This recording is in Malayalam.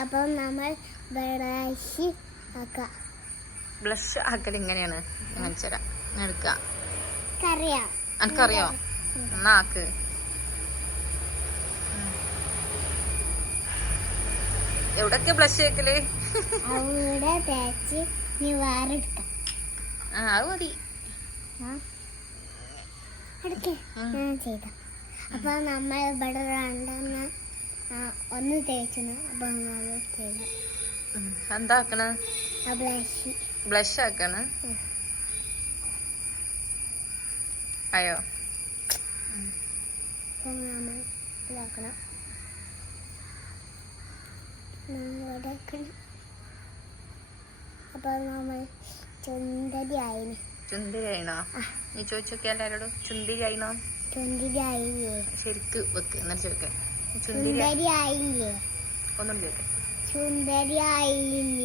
അപ്പം നമ്മൾ ബ്ലഷ് ആക്കൽ ഇങ്ങനെയാണ്. കാണിച്ചുതരാം. എടുക്കാം. എനിക്കറിയോ? എന്നാ ആക്ക്. എവിടൊക്കെ ബ്ലഷ് ആക്കല്? അവിടെ തേച്ച് നീ വേറെ എടുക്കാം. അത് മതി. ഞാൻ ചെയ്ത അപ്പൊ നമ്മൾ ഇവിടെ രണ്ടെണ്ണം ഒന്ന് തേച്ചണം. അപ്പൊ എന്താക്കണ? ബ്ലഷ് ആക്കണ. അയ്യോ നമ്മൾ ഇതാക്കണം. അപ്പൊ നമ്മൾ ചുന്ദരി ആയിനോ? നീ ചോദിച്ചോക്കെ എല്ലാരോടും ചുന്ദരി ആയിനോ? ശരിക്ക് വെക്ക്. എന്നാ ചോദിക്ക. ചുന്ദരി ആയില്ലേ? ഒന്നും ചോദിക്ക. ചുന്ദരി ആയില്ലേ?